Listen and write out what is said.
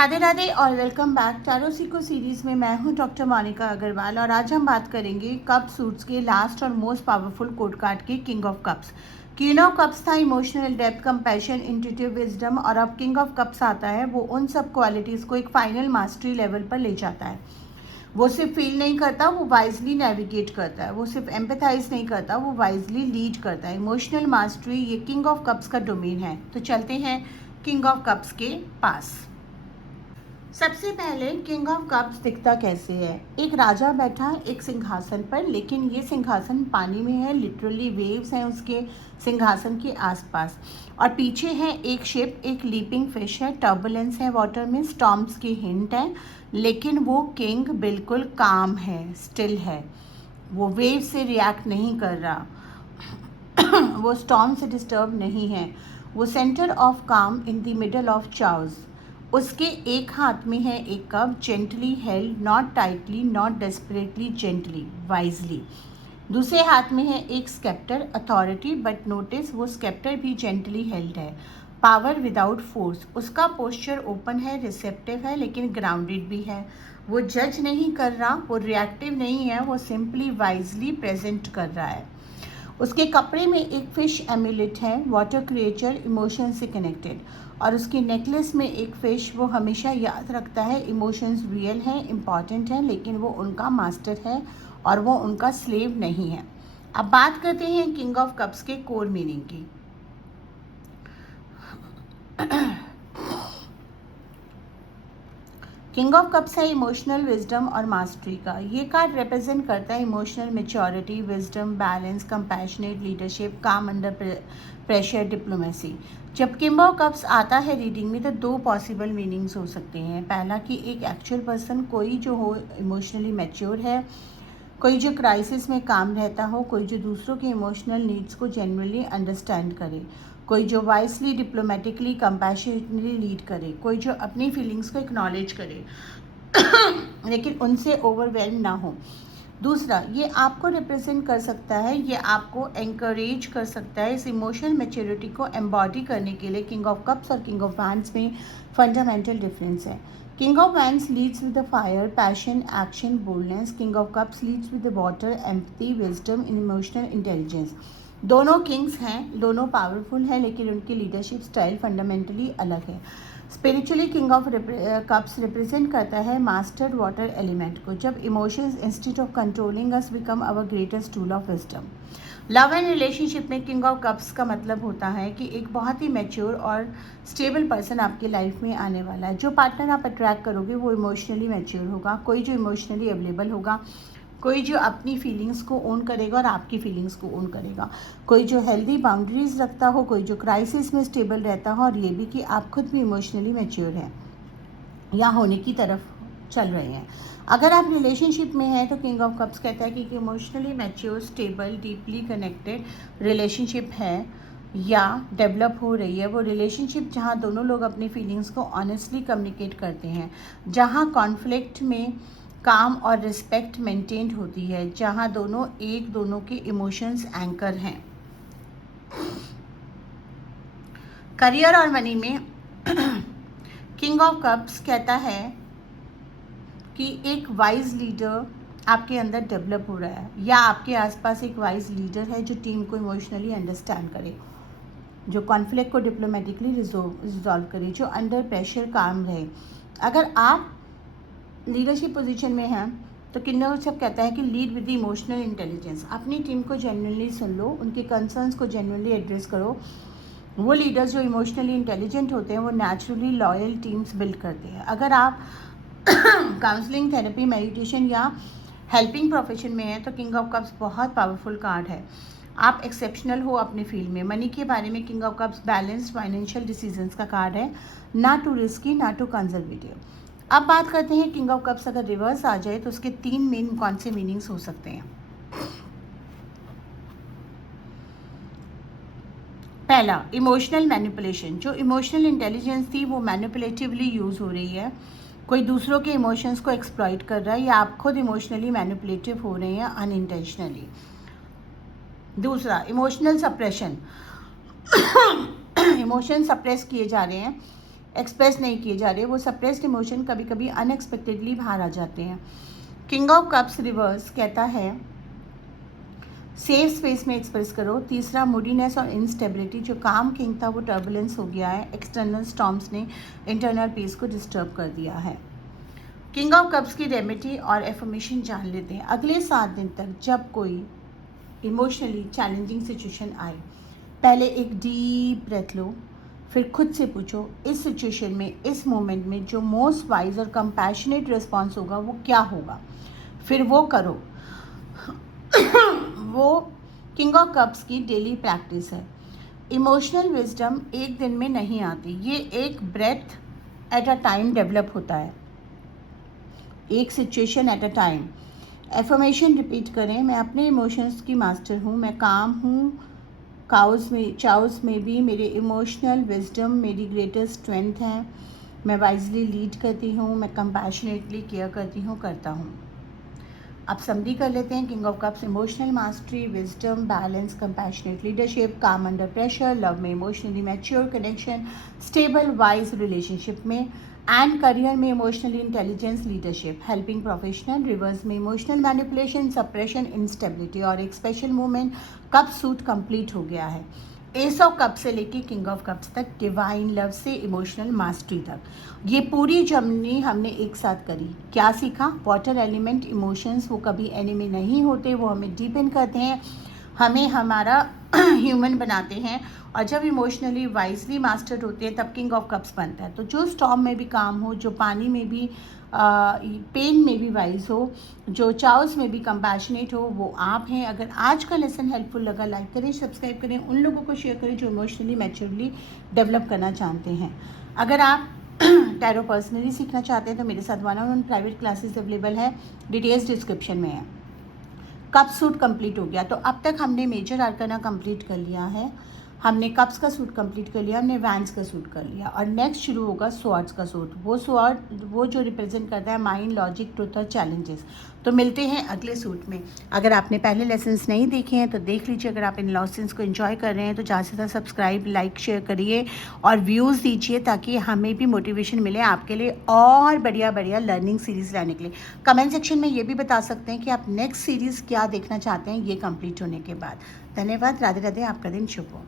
राधे राधे और welcome back tarot Seiko series में मैं हूं डॉक्टर मोनिका अग्रवाल और आज हम बात करेंगे कप सूट्स के लास्ट और मोस्ट पावरफुल कोड कार्ड के king of cups. Queen of cups था emotional depth, compassion, intuitive wisdom, और अब किंग ऑफ कप्स आता है। वो उन सब क्वालिटीज़ को एक फाइनल मास्टरी लेवल पर ले जाता है। वो सिर्फ फील नहीं करता, वो वाइजली नेविगेट करता है। वो सिर्फ एम्पैथाइज नहीं करता, वो वाइजली लीड करता है। इमोशनल मास्टरी ये किंग ऑफ कप्स का डोमेन है। तो चलते हैं किंग ऑफ कप्स के पास। सबसे पहले किंग ऑफ कप्स दिखता कैसे है? एक राजा बैठा है एक सिंहासन पर, लेकिन ये सिंहासन पानी में है। लिटरली वेव्स हैं उसके सिंहासन के आसपास, और पीछे है एक शिप, एक लीपिंग फिश है, टर्बुलेंस है वाटर में, स्टॉर्म्स की हिंट है। लेकिन वो किंग बिल्कुल काम है, स्टिल है। वो वेव से रिएक्ट नहीं कर रहा वो स्टॉर्म से डिस्टर्ब नहीं है। वो सेंटर ऑफ काम इन द मिडल ऑफ चाउज। उसके एक हाथ में है एक cup, gently held, not tightly, not desperately, gently, wisely. दूसरे हाथ में है एक स्केप्टर, अथॉरिटी, बट नोटिस वो स्केप्टर भी जेंटली हेल्ड है। Power without force. उसका पोस्चर ओपन है, रिसेप्टिव है, लेकिन ग्राउंडेड भी है। वो जज नहीं कर रहा, वो रिएक्टिव नहीं है, वो सिंपली वाइजली प्रेजेंट कर रहा है। उसके कपड़े में एक फिश एम्यूलेट है, वाटर क्रिएचर, इमोशन से कनेक्टेड। और उसकी नेकलेस में एक फिश, वो हमेशा याद रखता है इमोशंस रियल हैं, इम्पॉर्टेंट हैं, लेकिन वो उनका मास्टर है और वो उनका स्लेव नहीं है। अब बात करते हैं किंग ऑफ कप्स के कोर मीनिंग की। किंग ऑफ कप्स है इमोशनल विजडम और मास्टरी का। ये कार्ड रिप्रेजेंट करता है emotional maturity, wisdom, balance, compassionate leadership, काम अंडर प्रेशर, डिप्लोमेसी। जब किंग ऑफ कप्स आता है रीडिंग में तो दो पॉसिबल मीनिंग्स हो सकते हैं। पहला कि एक एक्चुअल पर्सन, कोई जो हो इमोशनली मैच्योर है, कोई जो क्राइसिस में काम रहता हो, कोई जो दूसरों के इमोशनल नीड्स को जेन्युइनली अंडरस्टैंड करे, कोई जो वाइसली, डिप्लोमेटिकली, कंपैशनेटली लीड करे, कोई जो अपनी फीलिंग्स को एक्नॉलेज करे लेकिन उनसे ओवरवेल्म ना हो। दूसरा, ये आपको रिप्रेजेंट कर सकता है, ये आपको एंकरेज कर सकता है इस इमोशनल मैच्योरिटी को एम्बॉडी करने के लिए। किंग ऑफ कप्स और किंग ऑफ वैंड्स में फंडामेंटल डिफरेंस है। King of wands leads with the fire, passion, action, boldness. King of cups leads with the water, empathy, wisdom, emotional intelligence. दोनों kings हैं, दोनों powerful हैं, लेकिन उनकी leadership style fundamentally अलग है। Spiritually king of cups represent करता है मास्टर्ड वाटर एलिमेंट को, जब emotions instead of controlling us become our greatest tool of wisdom. Love and relationship में किंग ऑफ कप्स का मतलब होता है कि एक बहुत ही मैच्योर और स्टेबल पर्सन आपकी लाइफ में आने वाला है। जो पार्टनर आप अट्रैक्ट करोगे वो इमोशनली मैच्योर होगा, कोई जो इमोशनली अवेलेबल होगा, कोई जो अपनी फीलिंग्स को ओन करेगा और आपकी फीलिंग्स को ओन करेगा, कोई जो हेल्दी बाउंड्रीज रखता हो, कोई जो क्राइसिस में स्टेबल रहता हो, और ये भी कि आप खुद भी इमोशनली मैच्योर हैं या होने की तरफ चल रहे हैं। अगर आप रिलेशनशिप में हैं तो किंग ऑफ कप्स कहता है कि emotionally mature, stable, deeply connected relationship है या डेवलप हो रही है। वो रिलेशनशिप जहाँ दोनों लोग अपनी फीलिंग्स को ऑनेस्टली कम्युनिकेट करते हैं, जहाँ कॉन्फ्लिक्ट में काम और रिस्पेक्ट मेंटेन्ड होती है, जहाँ दोनों के इमोशंस एंकर हैं। करियर और मनी में किंग ऑफ कप्स कहता है कि एक वाइज लीडर आपके अंदर डेवलप हो रहा है, या आपके आसपास एक वाइज लीडर है जो टीम को इमोशनली अंडरस्टैंड करे, जो कॉन्फ्लिक्ट को डिप्लोमेटिकली रिजॉल्व करे, जो अंडर प्रेशर काम रहे। अगर आप लीडरशिप पोजीशन में हैं तो किंग ऑफ कप्स कहता है कि lead with the emotional intelligence. अपनी टीम को जेन्युइनली सुन लो, उनके कंसर्न्स को जेन्युइनली एड्रेस करो। वो लीडर्स जो इमोशनली इंटेलिजेंट होते हैं वो नेचुरली लॉयल टीम्स बिल्ड करते हैं। अगर आप काउंसलिंग, थेरेपी, मेडिटेशन या हेल्पिंग प्रोफेशन में हैं तो किंग ऑफ कप्स बहुत पावरफुल कार्ड है। आप एक्सेप्शनल हो अपने फील्ड में। मनी के बारे में king of cups balanced financial decisions का कार्ड है, ना टू रिस्की, ना टू कंजर्वेटिव। अब बात करते हैं किंग ऑफ कप्स अगर रिवर्स आ जाए तो उसके तीन मेन कौन से मीनिंग्स हो सकते हैं। पहला, इमोशनल मैनिपुलेशन। जो इमोशनल इंटेलिजेंस थी वो मैनिपुलेटिवली यूज़ हो रही है, कोई दूसरों के इमोशंस को एक्सप्लॉइट कर रहा है, या आप खुद इमोशनली मैनिपुलेटिव हो रहे हैं अनइंटेंशनली। दूसरा, इमोशनल सप्रेशन। इमोशन सप्रेस किए जा रहे हैं, एक्सप्रेस नहीं किए जा रहे, वो सप्रेस्ड इमोशन कभी कभी अनएक्सपेक्टेडली बाहर आ जाते हैं। किंग ऑफ कप्स रिवर्स कहता है सेफ स्पेस में एक्सप्रेस करो। तीसरा मूडीनेस और इंस्टेबिलिटी, जो काम किंग था वो टर्बुलेंस हो गया है, एक्सटर्नल स्टॉर्म्स ने इंटरनल पीस को डिस्टर्ब कर दिया है। किंग ऑफ कप्स की रेमेडी और एफर्मेशन जान लेते हैं। अगले 7 दिन तक जब कोई इमोशनली चैलेंजिंग सिचुएशन आए, पहले एक डीप ब्रेथ लो, फिर खुद से पूछो इस सिचुएशन में, इस मोमेंट में जो मोस्ट वाइज और कंपैशनेट रिस्पॉन्स होगा वो क्या होगा, फिर वो करो। वो किंग ऑफ कप्स की डेली प्रैक्टिस है। इमोशनल विजडम एक दिन में नहीं आती, ये एक breath at a time develop होता है, एक situation at a time. Affirmation repeat करें, मैं अपने इमोशंस की मास्टर हूँ, मैं काम हूँ, चाउस में भी मेरे इमोशनल विजडम मेरी ग्रेटेस्ट स्ट्रेंथ है, मैं वाइजली लीड करती हूँ, मैं कंपैशनेटली केयर करता हूँ। अब समरी कर लेते हैं। King of cups emotional mastery, wisdom, balance, compassionate leadership, काम अंडर प्रेशर, लव में emotionally mature connection, stable wise relationship में, एंड करियर में emotionally intelligence leadership, helping professional, reverse में इमोशनल मैनिपुलेशन, सप्रेशन, इंस्टेबिलिटी, और एक special movement cup suit complete हो गया है। एस ऑफ कप से लेके किंग ऑफ कप्स तक, डिवाइन लव से इमोशनल मास्टरी तक, ये पूरी जर्नी हमने एक साथ करी। क्या सीखा? वाटर एलिमेंट इमोशंस वो कभी एनिमी नहीं होते, वो हमें डीपन करते हैं, हमें हमारा ह्यूमन बनाते हैं, और जब इमोशनली वाइजली मास्टर्ड होते हैं तब किंग ऑफ कप्स बनता है। तो जो स्टॉर्म में भी काम हो, जो पानी में भी पेन में भी वाइज हो, जो चाउस में भी कंपैशनेट हो, वो आप हैं। अगर आज का लेसन हेल्पफुल लगा, लाइक करें, सब्सक्राइब करें, उन लोगों को शेयर करें जो इमोशनली मैच्योरली डेवलप करना चाहते हैं। अगर आप टैरो पर्सनली सीखना चाहते हैं तो मेरे साथ 1-on-1 प्राइवेट क्लासेस अवेलेबल है, डिटेल्स डिस्क्रिप्शन में है। कप सूट कंप्लीट हो गया, तो अब तक हमने मेजर आर्काना कंप्लीट कर लिया है, हमने कप्स का सूट कंप्लीट कर लिया, हमने वैंड्स का सूट कर लिया, और नेक्स्ट शुरू होगा स्वॉर्ड्स का सूट। वो जो रिप्रेजेंट करता है माइंड, लॉजिक, ट्रुथ और चैलेंजेस। तो मिलते हैं अगले सूट में। अगर आपने पहले लेसन्स नहीं देखे हैं तो देख लीजिए। अगर आप इन लेसन्स को एंजॉय कर रहे हैं तो ज़्यादा से ज़्यादा सब्सक्राइब, लाइक, शेयर करिए और व्यूज़ दीजिए, ताकि हमें भी मोटिवेशन मिले आपके लिए और बढ़िया बढ़िया लर्निंग सीरीज़ लाने के लिए। कमेंट सेक्शन में ये भी बता सकते हैं कि आप नेक्स्ट सीरीज़ क्या देखना चाहते हैं ये कंप्लीट होने के बाद। धन्यवाद। राधे राधे। आपका दिन शुभ हो।